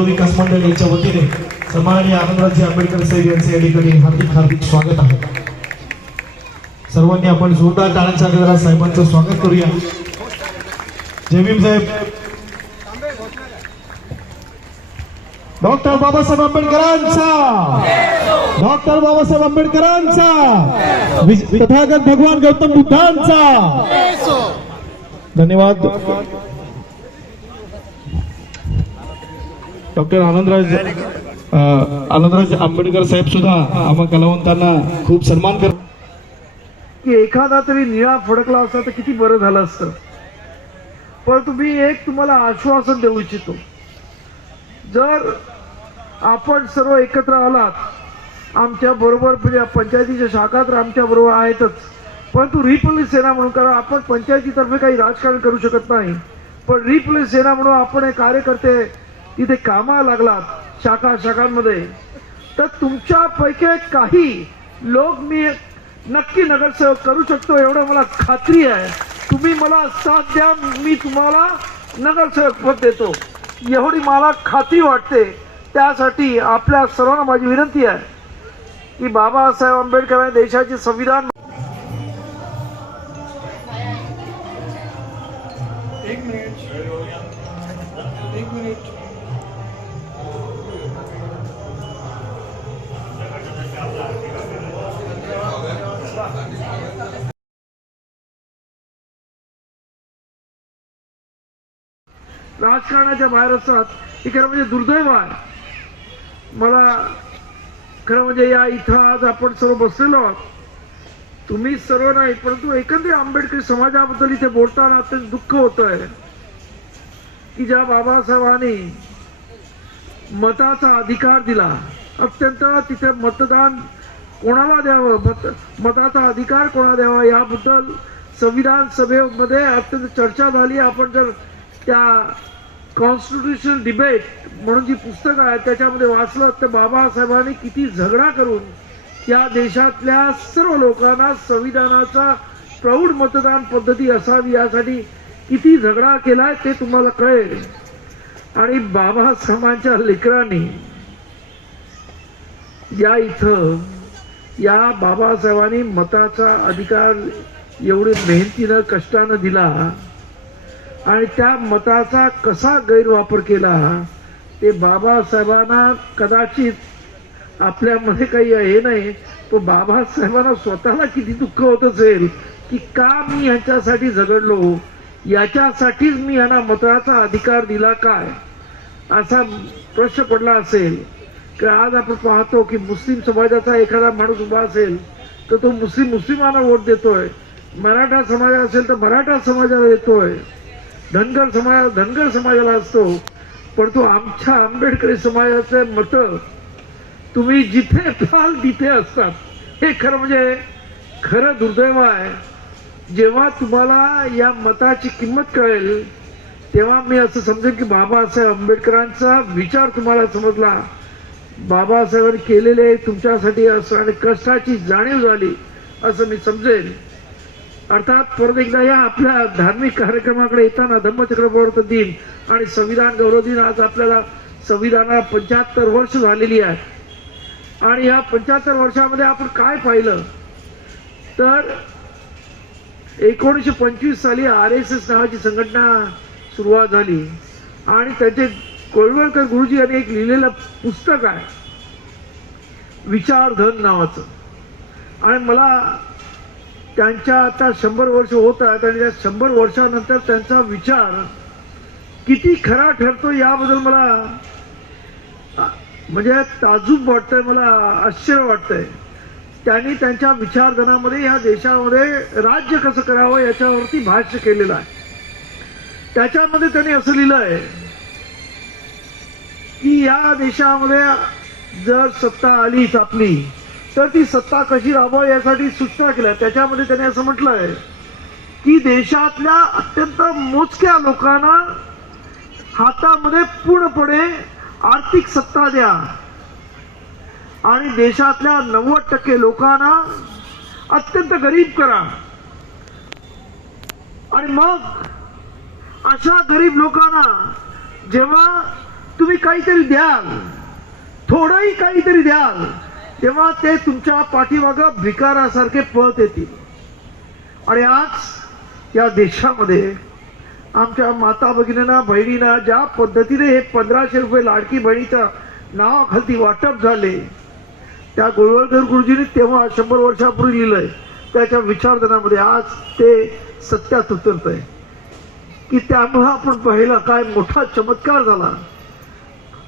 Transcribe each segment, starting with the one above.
विकास मंडळ यांच्या वतीने सन्माननीय आनंदराजे आंबेडकर साहेब यांचे या ठिकाणी हार्दिक हार्दिक स्वागत आहे. सर्वांनी आपण जोरदार टाळ्यांच्या गजरात साहेबांचं स्वागत करूया. जयभीम साहेब. डॉक्टर बाबासाहेब आंबेडकरांचा. डॉक्टर बाबासाहेब आंबेडकरांचा. विज- तथागत भगवान गौतम बुद्धांचा. धन्यवाद. डॉक्टर आनंदराज आनंदराज आंबेडकर साहेब सुद्धा आम्हा कलावंतांना खूप सन्मान करत की एखादा तरी निळा फडकला असता तर किती बरं झालं असतं. परंतु मी एक तुम्हाला आश्वासन देऊ इच्छितो. जर आपण सर्व एकत्र आलात आमच्या बरोबर म्हणजे पंचायतीच्या शाखा तर आमच्या बरोबर आहेतच. परंतु रिप्लेस सेना म्हणून कारण आपण पंचायतीतर्फे काही राजकारण करू शकत नाही. पण रिप्लेस सेना म्हणून आपण हे कार्यकर्ते इथे कामा लागलात शाखा शाखांमध्ये तर तुमच्यापैकी काही लोक मी नक्की नगरसेवक करू शकतो एवढं मला खात्री आहे. तुम्ही मला साथ द्या मी तुम्हाला नगरसेवक पद देतो. एवढी मला खात्री वाटते. त्यासाठी आपल्या सर्वांना माझी विनंती आहे. की बाबासाहेब आंबेडकरांनी देशाचे संविधान राजकारणाच्या बाहेर असतात हे खरं म्हणजे दुर्दैव आहे. मला खरं म्हणजे या इथं आज आपण सर्व बसलेलो आहोत. तुम्ही सर्व नाही परंतु एकंदरीत आंबेडकरी समाजाबद्दल इथे बोलताना अत्यंत दुःख होत आहे की ज्या बाबासाहेबांनी मताचा अधिकार दिला अत्यंत तिथे मतदान कोणाला द्यावं मत मताचा अधिकार कोणाला द्यावा याबद्दल संविधान सभेमध्ये अत्यंत चर्चा झाली. आपण जर त्या कॉन्स्टिट्युशन डिबेट म्हणून जी पुस्तकं आहेत त्याच्यामध्ये वाचलं तर बाबासाहेबांनी किती झगडा करून या देशातल्या सर्व लोकांना संविधानाचा प्रौढ मतदान पद्धती असावी यासाठी किती झगडा केलाय ते तुम्हाला कळेल. आणि बाबासाहेबांच्या लेकरांनी या इथं या बाबासाहेबांनी मताचा अधिकार एवढे मेहनतीनं कष्टानं दिला. आणि त्या मताचा कसा गैरवापर केला ते बाबासाहेबांना कदाचित आपल्यामध्ये काही हे नाही तो बाबासाहेबांना स्वतःला किती दुःख होत असेल की का मी ह्याच्यासाठी झगडलो? याच्यासाठीच मी यांना मताचा अधिकार दिला काय? असा प्रश्न पडला असेल. की आज आपण पाहतो की मुस्लिम समाजाचा एखादा माणूस उभा असेल तर तो मुस्लिम मुस्लिमांना वोट देतोय. मराठा समाज असेल तर मराठा समाजाला देतोय. धनगर समाज धनगर समाजाला असतो परंतु आमच्या आंबेडकरी समाजाचे मत तुम्ही जिथे पाल तिथे असतात. हे खरं म्हणजे खरं दुर्दैव आहे. जेव्हा तुम्हाला या मताची किंमत कळेल तेव्हा मी असं समजेन की बाबासाहेब आंबेडकरांचा विचार तुम्हाला समजला. बाबासाहेबांनी केलेले तुमच्यासाठी असं आणि कष्टाची जाणीव झाली असं मी समजेन. अर्थात परत एकदा या आपल्या धार्मिक कार्यक्रमाकडे येताना धम्मचक्र प्रवर्तन दिन आणि संविधान गौरव दिन आज आपल्याला संविधानाला पंच्याहत्तर वर्ष झालेली आहे. आणि या पंच्याहत्तर वर्षामध्ये आपण काय पाहिलं? तर एकोणीसशे पंचवीस साली आर एस एस नावाची संघटना सुरुवात झाली. आणि त्याचे कोळवळकर गुरुजी यांनी एक लिहिलेलं पुस्तक आहे. विचारधन नावाचं. आणि मला त्यांच्या आता शंभर वर्ष होत आहेत आणि त्या शंभर वर्षानंतर त्यांचा विचार किती खरा ठरतो याबद्दल मला म्हणजे ताजूब वाटतंय मला आश्चर्य वाटतंय. त्यांनी त्यांच्या विचारधनामध्ये या देशामध्ये राज्य कसं करावं याच्यावरती भाष्य केलेलं आहे. त्याच्यामध्ये त्यांनी असं लिहिलं आहे की या देशामध्ये जर सत्ता आलीच आपली तर ती सत्ता कशी राबवा यासाठी सूचना केल्या. त्याच्यामध्ये त्याने असं म्हटलंय की देशातल्या अत्यंत मोजक्या लोकांना हातामध्ये पूर्णपणे आर्थिक सत्ता द्या. आणि देशातल्या नव्वद टक्के लोकांना अत्यंत गरीब करा. आणि मग अशा गरीब लोकांना जेव्हा तुम्ही काहीतरी द्याल थोडंही काहीतरी द्याल तेव्हा ते तुमच्या पाठीमागं भिकारासारखे पळत येतील. आणि आज या देशामध्ये आमच्या माता भगिनींना बहिणींना ज्या पद्धतीने हे पंधराशे रुपये लाडकी बहिणीच्या नावाखाली वाटप झाले त्या गोळवळकर गुरुजींनी तेव्हा शंभर वर्षापूर्वी लिहिलंय. त्याच्या विचारधनामध्ये आज ते सत्यात उतरत आहे की त्यामुळं आपण पाहिला काय मोठा चमत्कार झाला.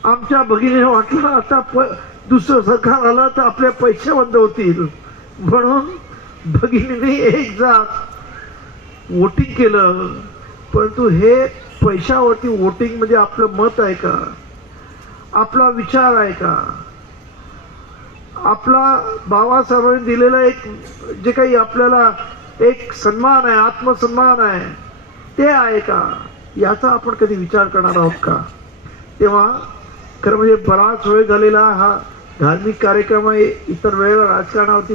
आमच्या भगिनीने वाटलं आता प दुसरं सरकार आलं तर आपल्या पैसे बंद होतील. म्हणून भगिनीने एक जात वोटिंग केलं. परंतु हे पैशावरती वोटिंग म्हणजे आपलं मत आहे का? आपला विचार आहे का? आपला बाबासाहेबांनी दिलेला एक जे काही आपल्याला एक सन्मान आहे आत्मसन्मान आहे ते आहे का? याचा आपण कधी विचार करणार आहोत का? तेव्हा खरं म्हणजे बराच वेळ झालेला हा धार्मिक कार्यक्रम आहे इतर वेळेला राजकारणावरती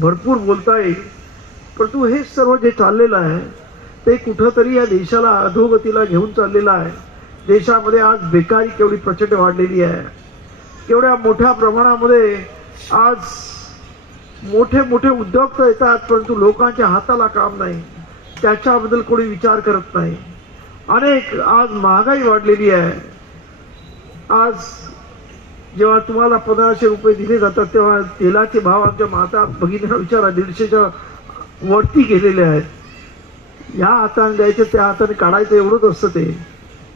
भरपूर बोलता येईल. परंतु हे सर्व जे चाललेलं आहे ते कुठंतरी या देशाला अधोगतीला घेऊन चाललेलं आहे. देशामध्ये आज बेकारी केवढी प्रचंड वाढलेली आहे. केवढ्या मोठ्या प्रमाणामध्ये आज मोठे मोठे उद्योग तर येतात परंतु लोकांच्या हाताला काम नाही. त्याच्याबद्दल कोणी विचार करत नाही. अनेक आज महागाई वाढलेली आहे. आज जेव्हा तुम्हाला पंधराशे रुपये दिले जातात तेव्हा तेलाचे भाव आमच्या माता भगिनीला विचारा दीडशेच्या वरती गेलेले आहेत. ह्या हाताने द्यायचं त्या हाताने काढायचं एवढंच असतं ते.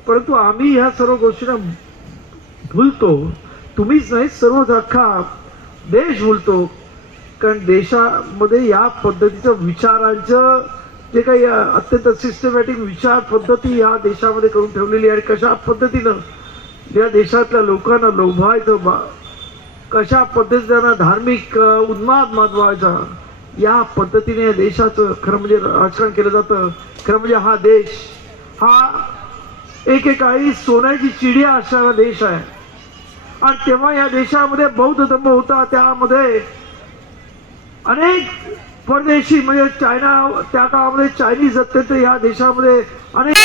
परंतु आम्ही ह्या सर्व गोष्टींना भूलतो. तुम्हीच नाही सर्व अख्खा देश भूलतो. कारण देशामध्ये या पद्धतीचं विचारांचं जे काही अत्यंत सिस्टमॅटिक विचार पद्धती या देशामध्ये करून ठेवलेली आहे आणि कशा पद्धतीनं या देशातल्या लोकांना लोभायचं बा कशा पद्धतीनं धार्मिक उन्माद माजवायचा या पद्धतीने या देशाचं खरं म्हणजे राजकारण केलं जातं. खरं म्हणजे हा देश हा एकेकाळी सोन्याची चिडिया असणारा देश आहे. आणि तेव्हा या देशामध्ये बौद्ध धर्म होता त्यामध्ये अनेक परदेशी म्हणजे चायना त्या काळामध्ये चायनीज अत्यंत या देशामध्ये अनेक